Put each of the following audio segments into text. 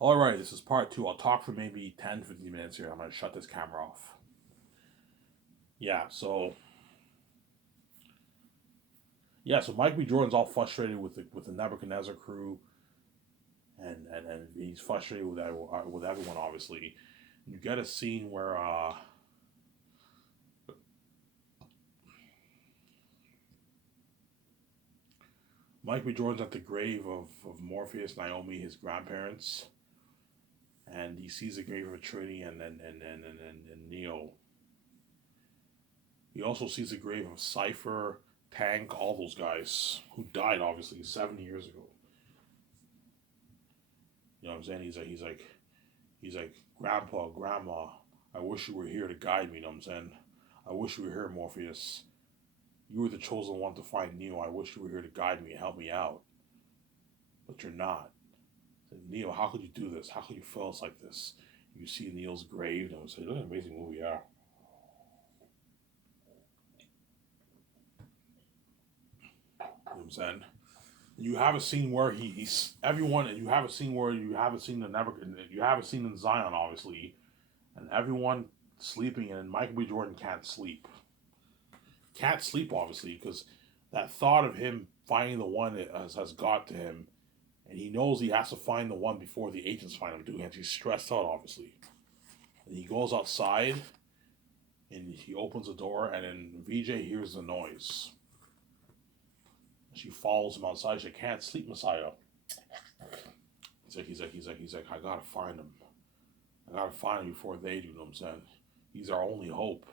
All right, this is part two. I'll talk for maybe 10, 15 minutes here. I'm going to shut this camera off. Yeah, so Mike B. Jordan's all frustrated with the Nebuchadnezzar crew, and he's frustrated with everyone, obviously. You get a scene where Mike B. Jordan's at the grave of Morpheus, Naomi, his grandparents, and he sees the grave of Trinity and Neo. He also sees the grave of Cypher, Tank, all those guys who died obviously 7 years ago. You know what I'm saying? He's like, Grandpa, Grandma, I wish you were here to guide me. You know what I'm saying? I wish you were here, Morpheus. You were the chosen one to find Neo. I wish you were here to guide me and help me out, but you're not. Neo, how could you do this? How could you fail us like this? You see Neo's grave, and I would say, look at an amazing movie, yeah. You know what I'm saying? You have a scene where he's everyone, and you have a scene where you have a scene in you have a scene in Zion, obviously, and everyone sleeping, and Michael B. Jordan can't sleep, obviously, because that thought of him finding the one has got to him, and he knows he has to find the one before the agents find him. Doing it, he's stressed out, obviously, and he goes outside, and he opens the door, and then VJ hears the noise. She follows him outside. She can't sleep, Messiah. He's like, I gotta find him. I gotta find him before they do. You know what I'm saying? He's our only hope.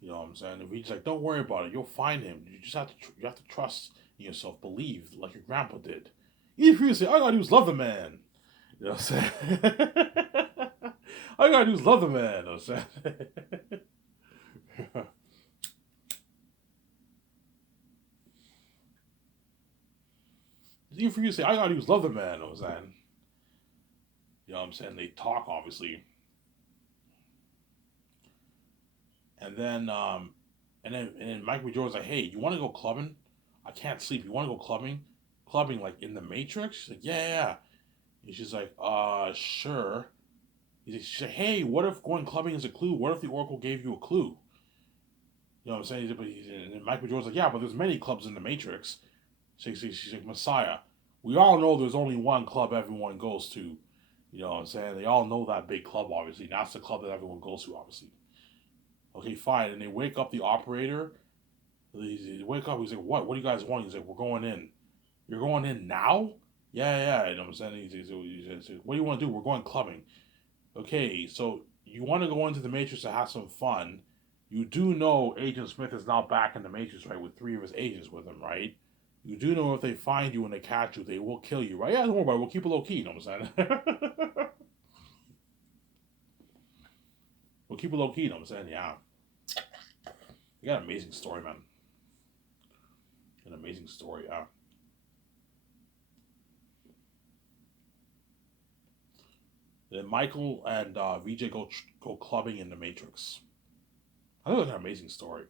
You know what I'm saying? And VJ's like, don't worry about it. You'll find him. You just have to you have to trust in yourself. Believe like your grandpa did. Even if you say, all I gotta do is love the man. You know what I'm saying? All I gotta do is love the man. You know what I'm saying? Even for you to say, I gotta do is love the man. You know what I'm saying? You know what I'm saying? They talk, obviously. And then Mike B. Jordan's like, hey, you want to go clubbing? I can't sleep. You want to go clubbing? Clubbing like in the Matrix? She's like, yeah, yeah. And she's like, sure. She's like, hey, what if going clubbing is a clue? What if the Oracle gave you a clue? You know what I'm saying? And Mike B. Jordan's like, yeah, but there's many clubs in the Matrix. She's like, Messiah, we all know there's only one club everyone goes to. You know what I'm saying? They all know that big club, obviously. That's the club that everyone goes to, obviously. Okay, fine. And they wake up the operator. He wake up. He's like, "What? What do you guys want?" He's like, "We're going in." You're going in now? Yeah, yeah. You know what I'm saying? What do you want to do? We're going clubbing. Okay, so you want to go into the Matrix to have some fun. You do know Agent Smith is now back in the Matrix, right? With three of his agents with him, right? You do know if they find you and they catch you, they will kill you, right? Yeah, don't worry about it. We'll keep it low key. You know what I'm saying? We'll keep it low key. You know what I'm saying? Yeah. You got an amazing story, man. An amazing story. Yeah. Then Michael and VJ go clubbing in the Matrix. I think it's an amazing story.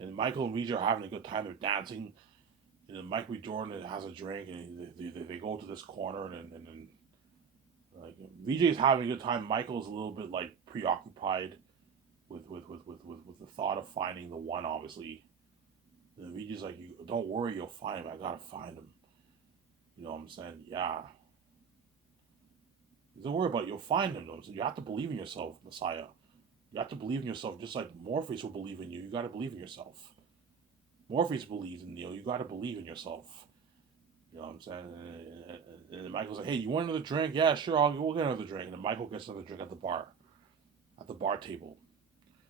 And Michael and VJ are having a good time. They're dancing. And then Michael B. Jordan has a drink, and they go to this corner, and like VJ's having a good time. Michael's a little bit like preoccupied with the thought of finding the one, obviously. And VJ's like, you don't worry, you'll find him. I gotta find him. You know what I'm saying? Yeah. Don't worry about it. You'll find him. So you have to believe in yourself, Messiah. You have to believe in yourself, just like Morpheus will believe in you. You got to believe in yourself. Morpheus believes in Neo. You got to believe in yourself. You know what I'm saying? And Michael's like, "Hey, you want another drink? Yeah, sure. We'll get another drink." And then Michael gets another drink at the bar table.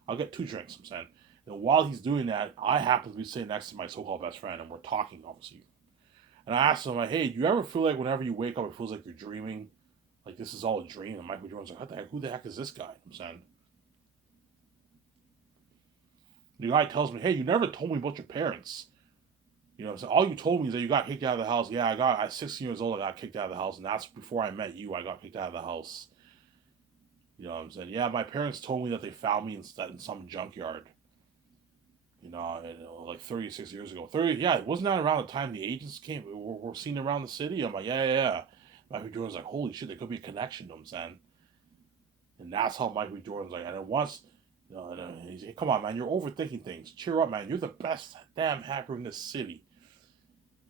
I'll get two drinks. I'm saying. And while he's doing that, I happen to be sitting next to my so-called best friend, and we're talking, obviously. And I asked him, like, "Hey, do you ever feel like whenever you wake up, it feels like you're dreaming? Like this is all a dream?" And Michael Jordan's like, "What the heck? Who the heck is this guy?" I'm saying. The guy tells me, "Hey, you never told me about your parents. You know, so all you told me is that you got kicked out of the house. Yeah, at 16 years old, I got kicked out of the house, and that's before I met you. I got kicked out of the house. You know what I'm saying? Yeah, my parents told me that they found me in some junkyard. Like 36 years ago. 30, yeah, wasn't that around the time the agents were seen around the city? I'm like, yeah, yeah, yeah. Michael B. Jordan's like, holy shit, there could be a connection, you know what I'm saying? And that's how Michael B. Jordan's like, and then once, he's like, come on, man, you're overthinking things. Cheer up, man. You're the best damn hacker in this city.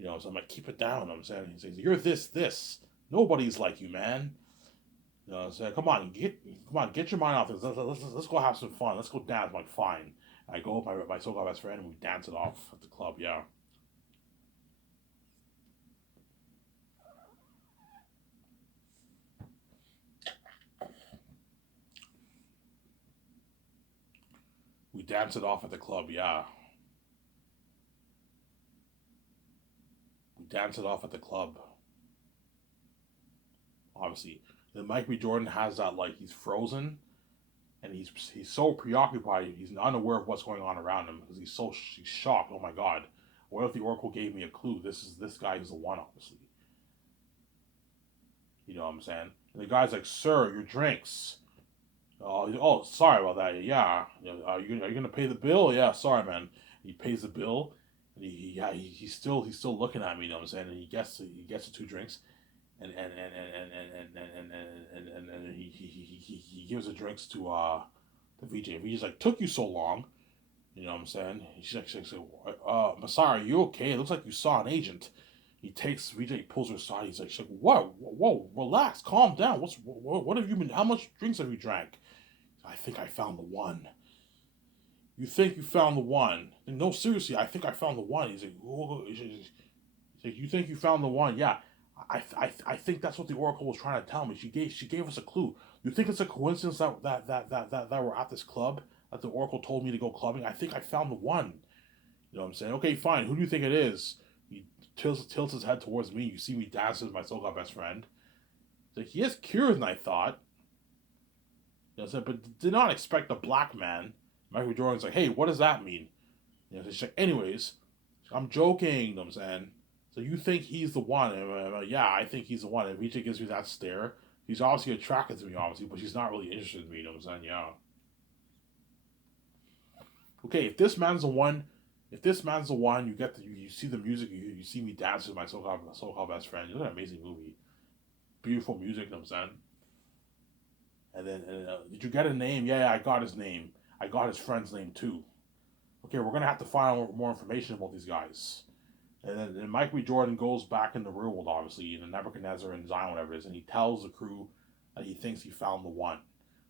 So I'm like, keep it down, you know what I'm saying? He says, you're this. Nobody's like you, man. So come on, get your mind off this. Let's go have some fun. Let's go dance. I'm like, fine. I go with my so-called best friend and we dance it off at the club, yeah. We dance it off at the club, yeah. We dance it off at the club. Obviously. Then Mike B. Jordan has that, like, he's frozen and he's so preoccupied, he's unaware of what's going on around him because he's shocked. Oh my god, what if the Oracle gave me a clue? This guy is the one, obviously. You know what I'm saying? And the guy's like, "Sir, your drinks." Oh, sorry about that. Yeah, are you gonna pay the bill? Yeah, sorry, man. He pays the bill, and he's still looking at me. You know what I'm saying? And he gets the two drinks, and he gives the drinks to the VJ. VJ's like, took you so long. You know what I'm saying? She's like, Masai, are you okay? It looks like you saw an agent. He takes VJ, pulls her aside. She's like, whoa, relax, calm down. What have you been? How much drinks have you drank? I think I found the one. You think you found the one? No, seriously, I think I found the one. He's like, whoa. He's like, you think you found the one? Yeah. I think that's what the Oracle was trying to tell me. She gave us a clue. You think it's a coincidence that we're at this club? That the Oracle told me to go clubbing? I think I found the one. You know what I'm saying? Okay, fine. Who do you think it is? He tilts his head towards me. You see me dancing with my so-called best friend. He's like, he is cured than I thought. You know what I'm saying? But did not expect a black man. Michael Jordan's like, hey, what does that mean? She's like, anyways, I'm joking. You know what I'm saying? So you think he's the one? Yeah, I think he's the one. And Vijay gives me that stare. He's obviously attracted to me, obviously, but she's not really interested in me. You know what I'm saying? Yeah. Okay, if this man's the one, you see the music, you see me dance with my so-called best friend. It's an amazing movie, beautiful music. You know what I'm saying? And then, did you get a name? Yeah, I got his name. I got his friend's name too. Okay, we're gonna have to find out more information about these guys. And then Mike B. Jordan goes back in the real world, obviously, in Nebuchadnezzar and Zion, whatever it is, and he tells the crew that he thinks he found the one.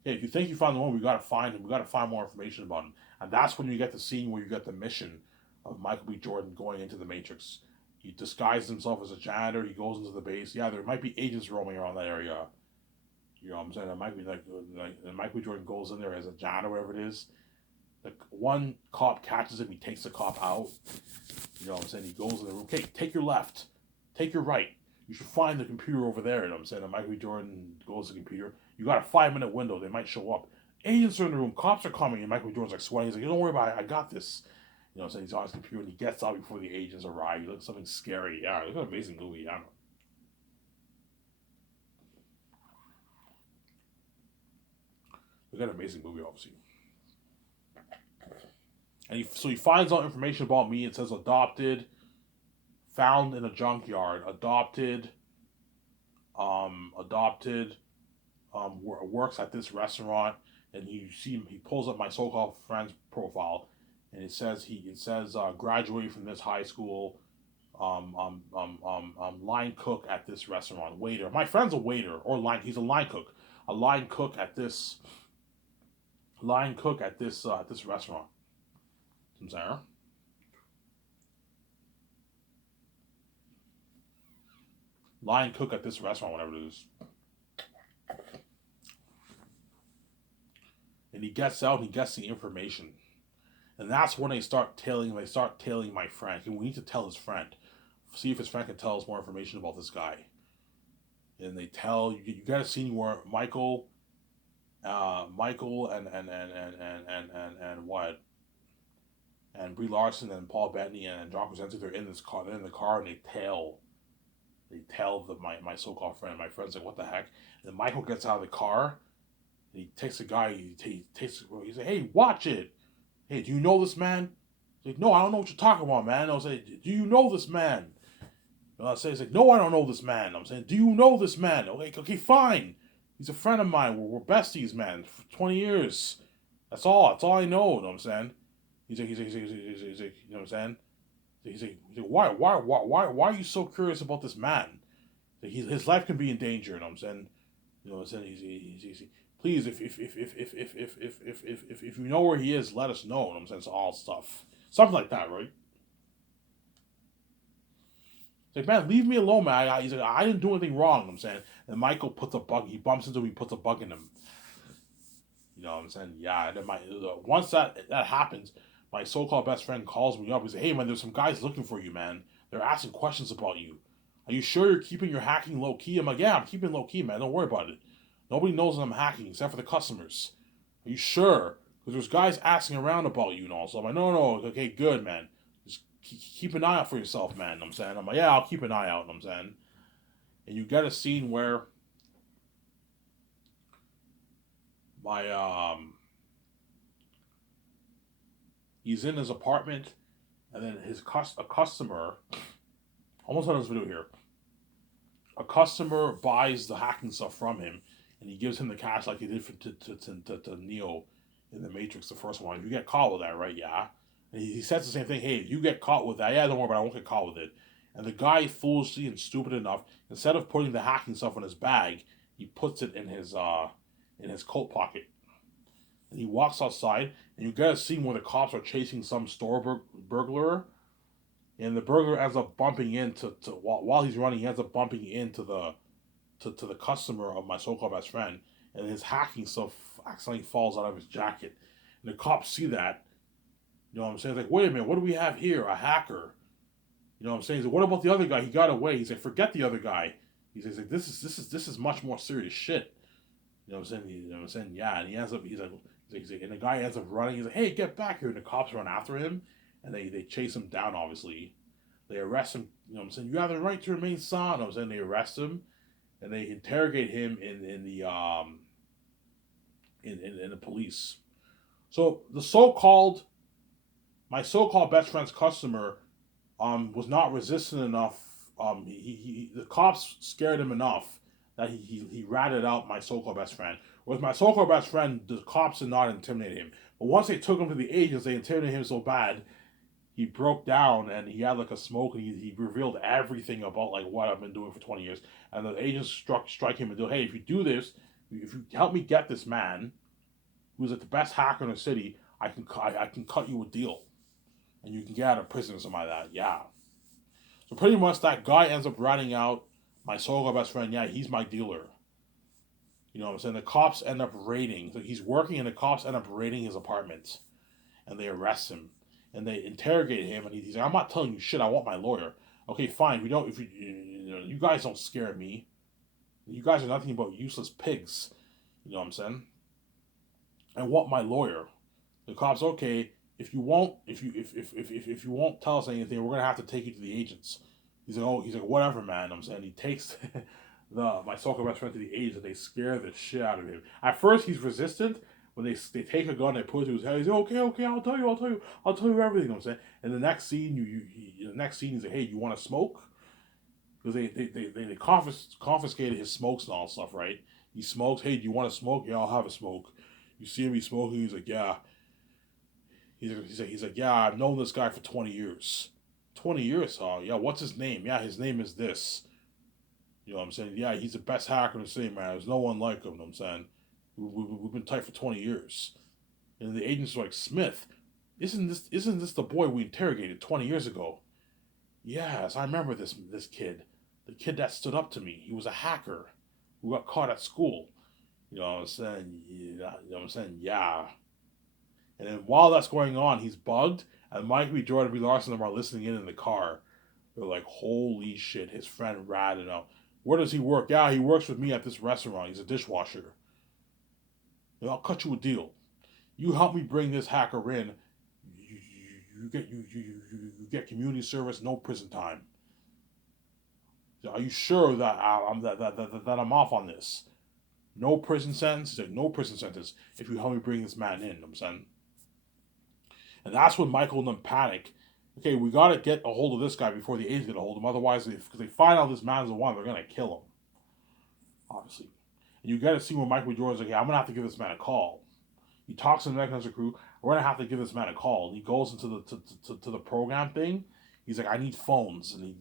Okay, if you think you found the one, we gotta find him. We gotta find more information about him. And that's when you get the scene where you get the mission of Michael B. Jordan going into the Matrix. He disguised himself as a janitor. He goes into the base. Yeah, there might be agents roaming around that area. You know what I'm saying? It might be like Michael B. Jordan goes in there as a janitor, whatever it is. The one cop catches him. He takes the cop out. You know what I'm saying? He goes in the room. Okay, take your left. Take your right. You should find the computer over there. You know what I'm saying? And Michael B. Jordan goes to the computer. You got a 5-minute window. They might show up. Agents are in the room. Cops are coming. And Michael B. Jordan's like sweating. He's like, don't worry about it. I got this. You know what I'm saying? He's on his computer and he gets out before the agents arrive. He looks something scary. Yeah, it's an amazing movie. I don't know. We got an amazing movie, obviously. And he finds out information about me. It says adopted, found in a junkyard, adopted, works at this restaurant. And you see him. He pulls up my so-called friend's profile, and it says graduated from this high school, line cook at this restaurant, waiter. My friend's a waiter or line. He's a line cook, at this restaurant. Sarah. Line cook at this restaurant, whatever it is. And he gets out and he gets the information. And that's when they start tailing my friend. We need to tell his friend. See if his friend can tell us more information about this guy. And they tell you get a scene where Michael and Brie Larson and Paul Bettany and John Krasinski, they're in the car and they tell my so-called friend. My friend's like, what the heck? And then Michael gets out of the car and he takes the guy, he's like, hey, watch it. Hey, do you know this man? He's like, no, I don't know what you're talking about, man. I was like, do you know this man? He's like, no, I don't know this man. I'm saying, do you know this man? Okay, fine. He's a friend of mine. We're besties, man. For 20 years. That's all. That's all I know. You know what I'm saying? He's like, you know what I'm saying? He's like, why are you so curious about this man? His life can be in danger. You know what I'm saying? You know what I'm saying? Please, if you know where he is, let us know. You know what I'm saying? It's all stuff. Something like that, right? He's like, man, leave me alone, man. He's like, I didn't do anything wrong. You know what I'm saying? And Michael puts a bug. He bumps into him. He puts a bug in him. You know what I'm saying? Yeah. And then once that happens, my so-called best friend calls me up. He's like, hey, man, there's some guys looking for you, man. They're asking questions about you. Are you sure you're keeping your hacking low key? I'm like, yeah, I'm keeping low key, man. Don't worry about it. Nobody knows that I'm hacking except for the customers. Are you sure? Because there's guys asking around about you and all. So I'm like, no. Okay, good, man. Just keep an eye out for yourself, man. You know what I'm saying? I'm like, yeah, I'll keep an eye out. You know what I'm saying? And you get a scene where my he's in his apartment, and then a customer, almost on this video here, a customer buys the hacking stuff from him, and he gives him the cash like he did to Neo in the Matrix, the first one. If you get caught with that, right? Yeah. And he says the same thing. Hey, if you get caught with that, yeah, don't worry about it. I won't get caught with it. And the guy, foolishly and stupid enough, instead of putting the hacking stuff in his bag, he puts it in his coat pocket. And he walks outside, and you get a scene where the cops are chasing some store burglar, and the burglar ends up bumping into while he's running, he ends up bumping into to the customer of my so-called best friend, and his hacking stuff accidentally falls out of his jacket. And the cops see that. You know what I'm saying? It's like, wait a minute, what do we have here? A hacker. You know what I'm saying? He's like, what about the other guy? He got away. He's like, forget the other guy. He's like, this is much more serious shit. You know what I'm saying? You know what I'm saying? Yeah. And he ends up, and the guy ends up running. He's like, hey, get back here. And the cops run after him, and they chase him down. Obviously, they arrest him. You know what I'm saying? You have the right to remain silent. You know what I'm saying? They arrest him, and they interrogate him in the police. So my so-called best friend's customer was not resistant enough. The cops scared him enough that he ratted out my so-called best friend. Whereas my so-called best friend, the cops did not intimidate him. But once they took him to the agents, they intimidated him so bad, he broke down and he had like a smoke, and he revealed everything about like what I've been doing for 20 years. And the agents strike him and do, hey, if you do this, if you help me get this man, who's like the best hacker in the city, I can cut you a deal, and you can get out of prison or something like that. Yeah. So pretty much that guy ends up ratting out my so-called best friend. Yeah, he's my dealer. You know what I'm saying? The cops end up raiding. So he's working, and the cops end up raiding his apartment, and they arrest him, and they interrogate him, and he's like, "I'm not telling you shit. I want my lawyer." Okay, fine. We don't. If you guys don't scare me. You guys are nothing but useless pigs. You know what I'm saying? I want my lawyer. The cops, okay. If you won't tell us anything, we're gonna have to take you to the agents. He's like, whatever, man. I'm saying he takes my soccer best friend to the agents, and they scare the shit out of him. At first, he's resistant. When they take a gun, they put it to his head. He's like, okay, I'll tell you everything. I'm saying. And the next scene, he's like, hey, you want to smoke? Because they confiscated his smokes and all that stuff, right? He smokes. Hey, do you want to smoke? Yeah, I'll have a smoke. You see him, he's smoking. He's like, yeah. He's like, yeah, I've known this guy for 20 years. 20 years, huh? Yeah, what's his name? Yeah, his name is this. You know what I'm saying? Yeah, he's the best hacker in the city, man. There's no one like him, you know what I'm saying? We've been tight for 20 years. And the agents are like, Smith, isn't this the boy we interrogated 20 years ago? Yes, I remember this kid. The kid that stood up to me. He was a hacker who got caught at school. You know what I'm saying? You know what I'm saying? Yeah. And then while that's going on, he's bugged, and Michael B. Jordan, Brie Larson, and them are listening in the car. They're like, holy shit, his friend ratted out. Where does he work? Yeah, he works with me at this restaurant. He's a dishwasher. And I'll cut you a deal. You help me bring this hacker in. You get community service, no prison time. Are you sure that I'm off on this? No prison sentence? He's like, no prison sentence if you help me bring this man in. You know what I'm saying? And that's when Michael and them panic, Okay, we gotta get a hold of this guy before the agents get a hold of him. Otherwise, because they find out this man's the one, they're gonna kill him. Obviously, and you gotta see where Michael B. Jordan's like, yeah, I'm gonna have to give this man a call. He talks to the Necromancer crew. We're gonna have to give this man a call. And he goes into to the program thing. He's like, I need phones, and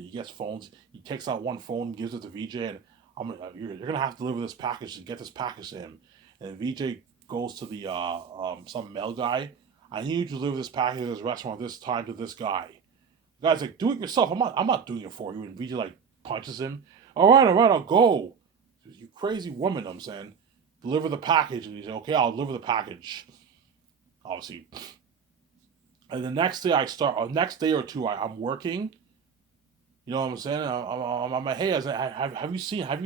he gets phones. He takes out one phone, gives it to VJ, and you're gonna have to deliver this package and get this package to him. And VJ goes to the some mail guy. I need you to deliver this package to this restaurant this time to this guy. The guy's like, do it yourself. I'm not doing it for you. And VJ like punches him. All right, I'll go. You crazy woman, I'm saying. Deliver the package. And he's like, okay, I'll deliver the package. Obviously. And the next day next day or two, I'm working. You know what I'm saying? I'm like, hey, have you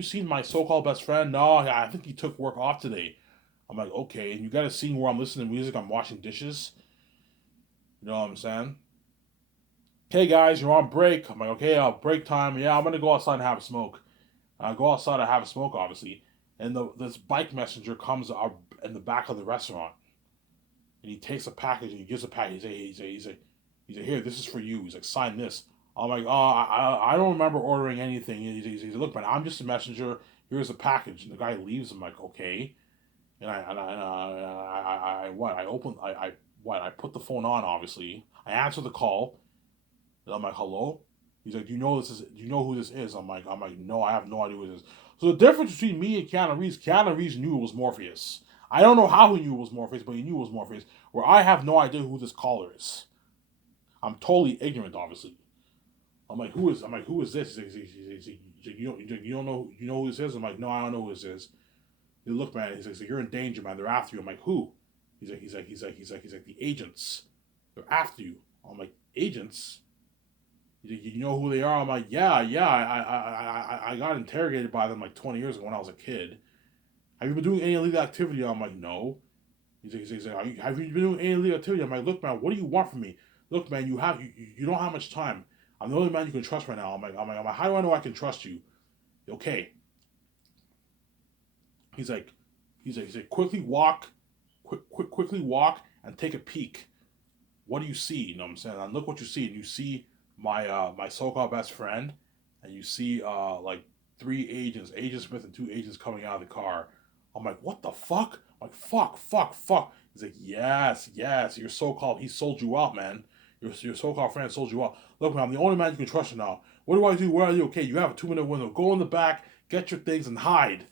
seen my so-called best friend? No, I think he took work off today. I'm like, okay. And you got a scene where I'm listening to music, I'm washing dishes. You know what I'm saying? Okay, guys, you're on break. I'm like, okay, break time. Yeah, I'm gonna go outside and have a smoke. I go outside and have a smoke, obviously. And this bike messenger comes out in the back of the restaurant, and he takes a package and he gives a package. He's like, here, this is for you. He's like, sign this. I'm like, oh, I don't remember ordering anything. He's like, look, man, I'm just a messenger. Here's a package. And the guy leaves. I'm like, okay. And I put the phone on, obviously. I answer the call. And I'm like, hello? He's like, do you know who this is? I'm like, no, I have no idea who this is. So the difference between me and Keanu Reeves knew it was Morpheus. I don't know how he knew it was Morpheus, but he knew it was Morpheus. Where I have no idea who this caller is. I'm totally ignorant, obviously. I'm like, who is this? You don't know, you know who this is? I'm like, no, I don't know who this is. He look, man. He's like, you're in danger, man. They're after you. I'm like, who? He's like, the agents. They're after you. I'm like, agents? You know who they are? I'm like, yeah. I got interrogated by them like 20 years ago when I was a kid. Have you been doing any illegal activity? I'm like, no. He's like, have you been doing any illegal activity? I'm like, look, man, what do you want from me? Look, man, you don't have much time. I'm the only man you can trust right now. I'm like, how do I know I can trust you? Okay. He's like, quickly walk, quickly walk and take a peek. What do you see? You know what I'm saying? And look what you see. And you see my so-called best friend, and you see like three agents, Agent Smith and two agents coming out of the car. I'm like, what the fuck? I'm like, fuck. He's like, yes. Your so-called, he sold you out, man. Your so-called friend sold you out. Look, man, I'm the only man you can trust now. What do I do? Where are you? Okay, you have a 2-minute window. Go in the back, get your things, and hide.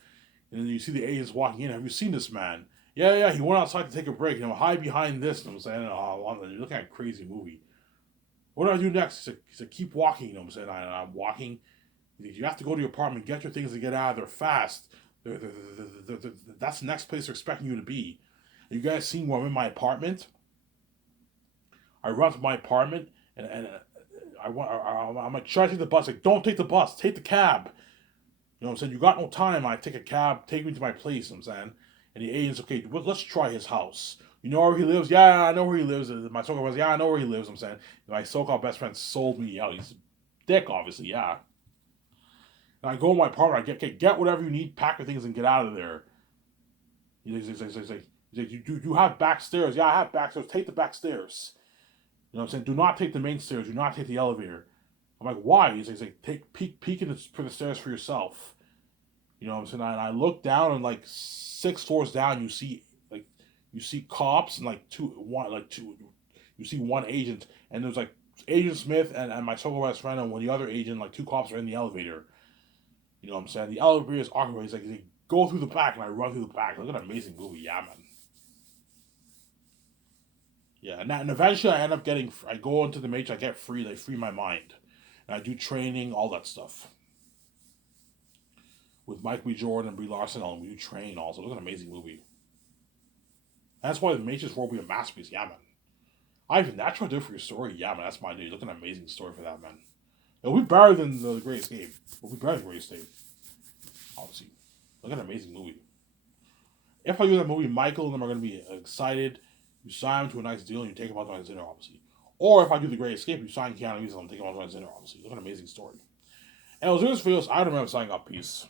And then you see the agents walking in. Have you seen this man? Yeah. He went outside to take a break. You know, hide behind this. You know what I'm saying? You're looking at a crazy movie. What do I do next? He said, keep walking. You know what I'm saying? I'm walking. You have to go to your apartment, get your things, and get out of there fast. That's the next place they're expecting you to be. You guys seen where I'm in my apartment? I run to my apartment, and I'm like, should I take the bus? Like, don't take the bus. Take the cab. You know what I'm saying? You got no time. I take a cab, take me to my place, you know what I'm saying? And the agent's, okay, well, let's try his house. You know where he lives? Yeah, I know where he lives. My so-called friend, yeah, I know where he lives, I'm saying. My so-called best friend sold me out. He's a dick, obviously, yeah. And I go in my apartment, get whatever you need, pack your things, and get out of there. He's like, you have back stairs? Yeah, I have back stairs. Take the back stairs. You know what I'm saying? Do not take the main stairs. Do not take the elevator. I'm like, why? He's like, take peek in for the stairs for yourself. You know what I'm saying? And I look down, and like 6 floors down, you see cops and you see one agent, and there's like Agent Smith and my so-called best friend, and when the other agent, like 2 cops are in the elevator. You know what I'm saying? The elevator is awkward. He's like, go through the back, and I run through the back. Look at an amazing movie, yeah, man. Yeah, and eventually I go into the Matrix, I get free, they free my mind. And I do training, all that stuff. With Mike B. Jordan and Brie Larson, and we do train also. Look at an amazing movie. That's why the Matrix will be a masterpiece, yeah, man. Ivan, that's what I did for your story, yeah, man. That's my dude. Look at an amazing story for that, man. It'll be better than The Great Escape. It'll be better than The Great Escape. Obviously. Look at an amazing movie. If I do that movie, Michael and them are going to be excited. You sign him to a nice deal and you take him out to dinner, obviously. Or if I do The Great Escape, you sign Keanu Reeves and take him out to dinner, obviously. Look at an amazing story. And I was doing this videos, I don't remember signing up. Peace.